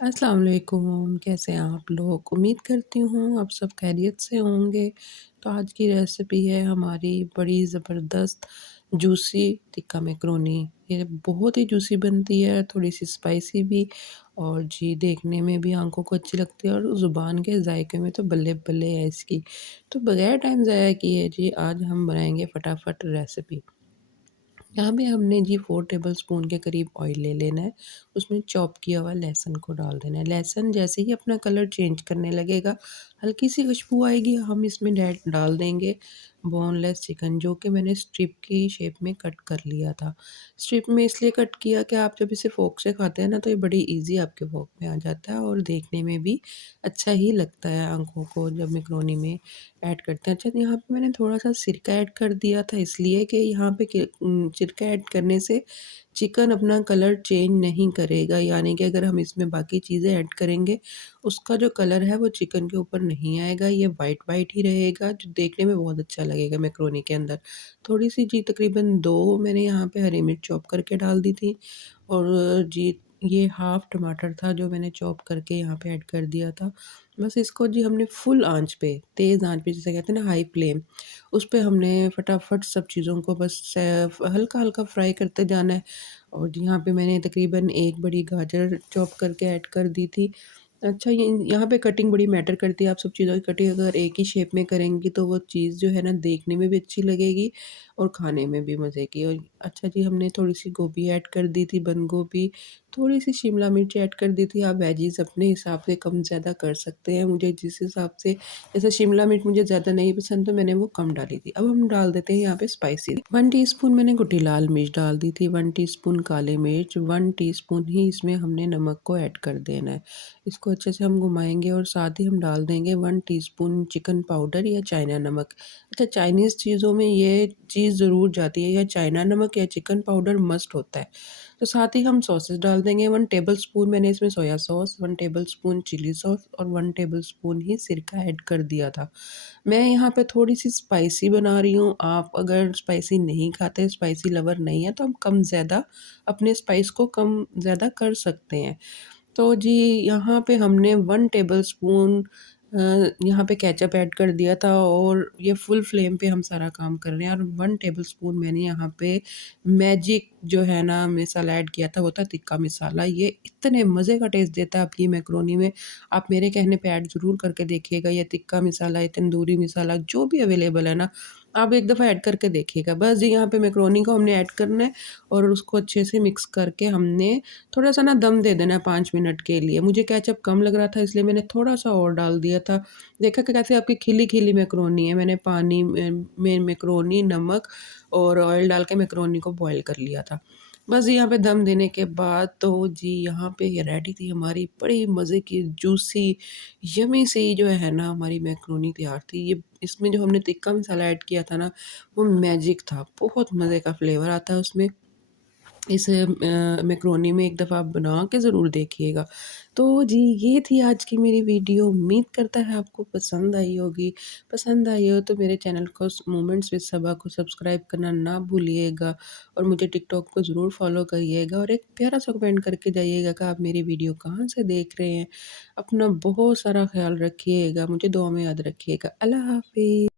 अस्सलाम वालेकुम, कैसे हैं आप लोग? उम्मीद करती हूँ आप सब खैरियत से होंगे। तो आज की रेसिपी है हमारी बड़ी ज़बरदस्त जूसी टिक्का मैकरोनी। ये बहुत ही जूसी बनती है, थोड़ी-सी स्पाइसी भी और जी देखने में भी आँखों को अच्छी लगती है और ज़ुबान के जायके में तो बल्ले-बल्ले है इसकी। तो बगैर टाइम ज़ाया किए जी आज हम बनाएँगे फटाफट रेसिपी। यहाँ पे हमने जी 4 टेबलस्पून के करीब ऑयल ले लेना है। उसमें चॉप किया हुआ लहसुन को डाल देना है। लहसुन जैसे ही अपना कलर चेंज करने लगेगा, हल्की-सी खुशबू आएगी, हम इसमें डाल देंगे बोनलेस चिकन जो कि मैंने स्ट्रिप की शेप में कट कर लिया था। स्ट्रिप में इसलिए कट किया कि आप जब इसे फ़ोर्क से खाते हैं ना तो ये बड़ी ईज़ी आपके फ़ोर्क में आ जाता है और देखने में भी अच्छा ही लगता है आँखों को जब मैकरोनी में ऐड करते हैं। अच्छा, तो यहाँ पे मैंने थोड़ा-सा सिरका ऐड कर दिया था इसलिए कि यहाँ पे सिरका ऐड करने से चिकन अपना कलर चेंज नहीं करेगा, यानी कि अगर हम इसमें बाकी चीज़ें ऐड करेंगे, उसका जो कलर है वो चिकन के ऊपर नहीं आएगा, ये वाइट-वाइट ही रहेगा जो देखने में बहुत अच्छा लगेगा मैकरोनी के अंदर। थोड़ी-सी जी तकरीबन 2 मैंने यहाँ पे हरी मिर्च चॉप करके डाल दी थी और जी ये हाफ़ टमाटर था जो मैंने चॉप करके यहाँ पे ऐड कर दिया था। बस इसको जी हमने फुल आँच पे, तेज़ आँच पे जिसे कहते हैं ना हाई फ्लेम, उस पे हमने फटाफट सब चीज़ों को बस हल्का-हल्का फ्राई करते जाना है और जी यहाँ पे मैंने तकरीबन 1 बड़ी गाजर चॉप करके ऐड कर दी थी। अच्छा, ये यहाँ पे कटिंग बड़ी मैटर करती है, आप सब चीज़ों की कटिंग अगर एक ही शेप में करेंगी तो वो चीज़ जो है ना देखने में भी अच्छी लगेगी और खाने में भी मज़े की। और अच्छा जी हमने थोड़ी-सी गोभी ऐड कर दी थी, बंद गोभी, थोड़ी-सी शिमला मिर्च ऐड कर दी थी। आप वेजीज़ अपने हिसाब से कम-ज़्यादा कर सकते हैं। मुझे जिस हिसाब से जैसे शिमला मिर्च मुझे ज़्यादा नहीं पसंद तो मैंने वो कम डाली थी। अब हम डाल देते हैं यहाँ पे स्पाइसी। 1 टीस्पून मैंने कुटी लाल मिर्च डाल दी थी, 1 टीस्पून काली मिर्च, 1 टीस्पून ही इसमें हमने नमक को ऐड कर देना है। इसको अच्छे से हम घुमाएँगे और साथ ही हम डाल देंगे 1 टीस्पून चिकन पाउडर या चाइना नमक। अच्छा, चाइनीज़ चीज़ों में ये चीज़ ज़रूर जाती है, या चाइना नमक या चिकन पाउडर मस्ट होता है। तो साथ ही हम सॉसेस डाल देंगे, 1 टेबलस्पून मैंने इसमें soya sauce, 1 tablespoon chilli sauce और 1 टेबलस्पून ही सिरका ऐड कर दिया था। मैं यहाँ पे थोड़ी-सी स्पाइसी बना रही हूँ, आप अगर स्पाइसी नहीं खाते, स्पाइसी लवर नहीं है तो आप कम-ज़्यादा अपने स्पाइस को कम-ज़्यादा कर सकते हैं। तो जी यहाँ पे हमने 1 टेबलस्पून यहाँ पे केचअप ऐड कर दिया था और ये फुल फ्लेम पे हम सारा काम कर रहे हैं और 1 टेबलस्पून मैंने यहाँ पे मैजिक जो है ना मसाला ऐड किया था, वो था तिक्का मसाला। ये इतने मज़े का टेस्ट देता है आपकी मैकरोनी में, आप मेरे कहने पे ऐड ज़रूर करके देखिएगा। ये तिक्का मसाला, ये तंदूरी मसाला जो भी अवेलेबल है ना, आप एक दफ़ा ऐड करके देखिएगा। बस जी यहाँ पे मैकरोनी को हमने ऐड करना है और उसको अच्छे से मिक्स करके हमने थोड़ा-सा ना दम दे देना है 5 मिनट के लिए। मुझे केचअप कम लग रहा था इसलिए मैंने थोड़ा-सा और डाल दिया था। देखा कि कैसे आपकी खिली-खिली मैकरोनी है। मैंने पानी में मैकरोनी, नमक और ऑयल डाल के मैकरोनी को बॉयल कर लिया था। बस यहाँ पे दम देने के बाद तो जी यहाँ पे ये रेडी थी हमारी बड़ी मज़े की जूसी यम्मी सी जो है ना हमारी मैकरोनी तैयार थी। ये इसमें जो हमने तिक्का मसाला ऐड किया था ना, वो मैजिक था। बहुत मज़े का फ्लेवर आता है उसमें। इस मैकरोनी में एक दफ़ा आप बना के ज़रूर देखिएगा। तो जी ये थी आज की मेरी वीडियो, उम्मीद करता है आपको पसंद आई होगी। पसंद आई हो तो मेरे चैनल को मोमेंट्स विद सबा को सब्सक्राइब करना ना भूलिएगा और मुझे टिकटॉक पे ज़रूर फ़ॉलो करिएगा और एक प्यारा-सा कमेंट करके जाइएगा कि आप मेरी वीडियो कहाँ से देख रहे हैं। अपना बहुत सारा ख़्याल रखिएगा, मुझे दुआ में याद रखिएगा। अल्लाह हाफ़िज़।